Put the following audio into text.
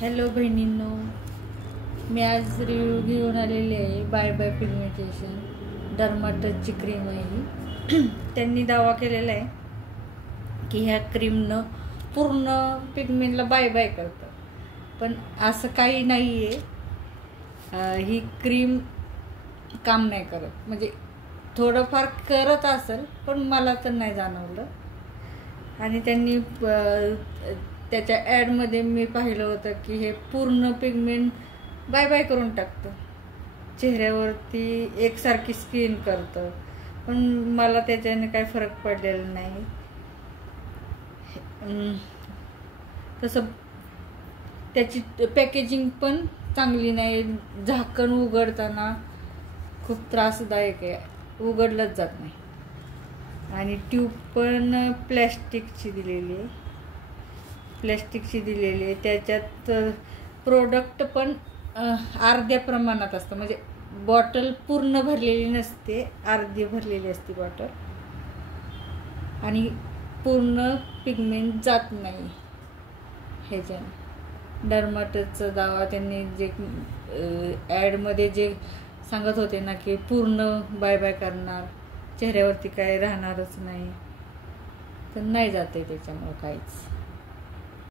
Hello बहिणींनो, मी आज review घेऊन आलेली आहे बाय बाय पिगमेंटेशन डर्माटचची क्रीम आहे ही. त्यांनी दावा केलेला आहे की ह्या क्रीमनं पूर्ण पिगमेंटला बाय बाय करतं, पण असं काही नाही आहे. ही क्रीम काम नाही करत, म्हणजे थोडंफार करत असेल पण मला तर नाही जाणवलं. आणि त्यांनी त्याच्या ॲडमध्ये मी पाहिलं होतं की हे पूर्ण पिगमेंट बाय बाय करून टाकतं, चेहऱ्यावरती एकसारखी स्किन करतं, पण मला त्याच्याने काही फरक पडलेला नाही. तसं त्याची पॅकेजिंग पण चांगली नाही, झाकण उघडताना खूप त्रासदायक आहे, उघडलंच जात नाही. आणि ट्यूब पण प्लॅस्टिकची दिलेली आहे, त्याच्यात प्रोडक्ट पण अर्ध्या प्रमाणात असतं, म्हणजे बॉटल पूर्ण भरलेली नसते, अर्धी भरलेली असते बॉटल, आणि पूर्ण पिगमेंट जात नाही ह्याच्याने. डर्माटचा दावा त्यांनी जे ॲडमध्ये जे सांगत होते ना की पूर्ण बाय बाय करणार, चेहऱ्यावरती काय राहणारच नाही, तर नाही जाते त्याच्यामुळे काहीच.